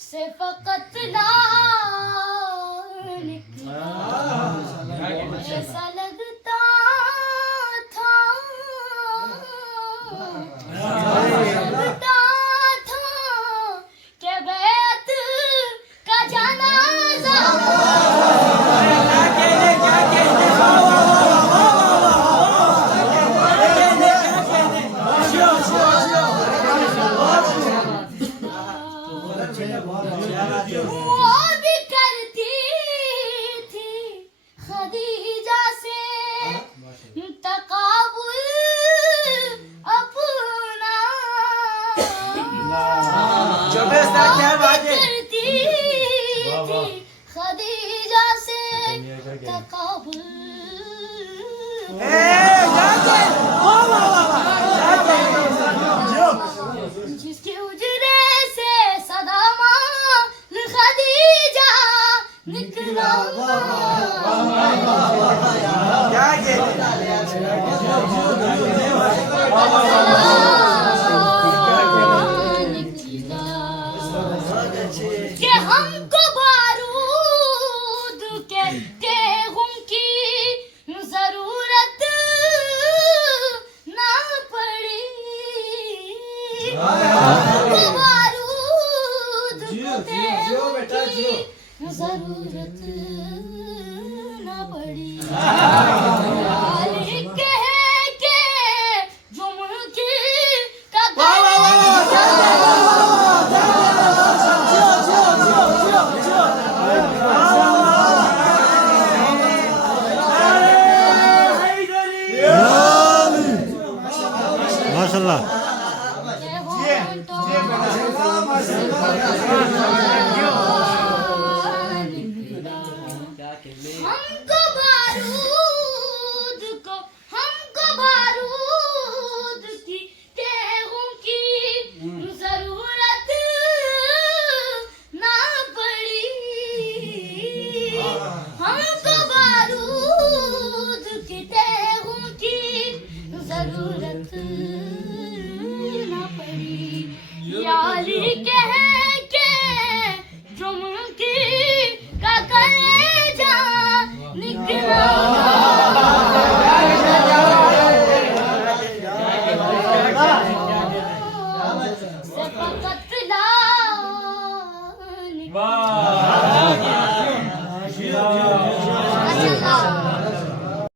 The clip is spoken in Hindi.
से फकत ना ऐसा लगता था कि बैत का जनाजा वो भी करती थी खदीजा से तकाबुल अपना वो भी करती थी खदीजा से तकाबुल जिसके उजरे से सदामा खदीजा निकला कि हमको बारूद के गेहूं की जरूरत ना पड़ी हमको बारूद के गेहूं की जरूरत ना पड़ी मालिक है के जुम्की का माशाल्लाह।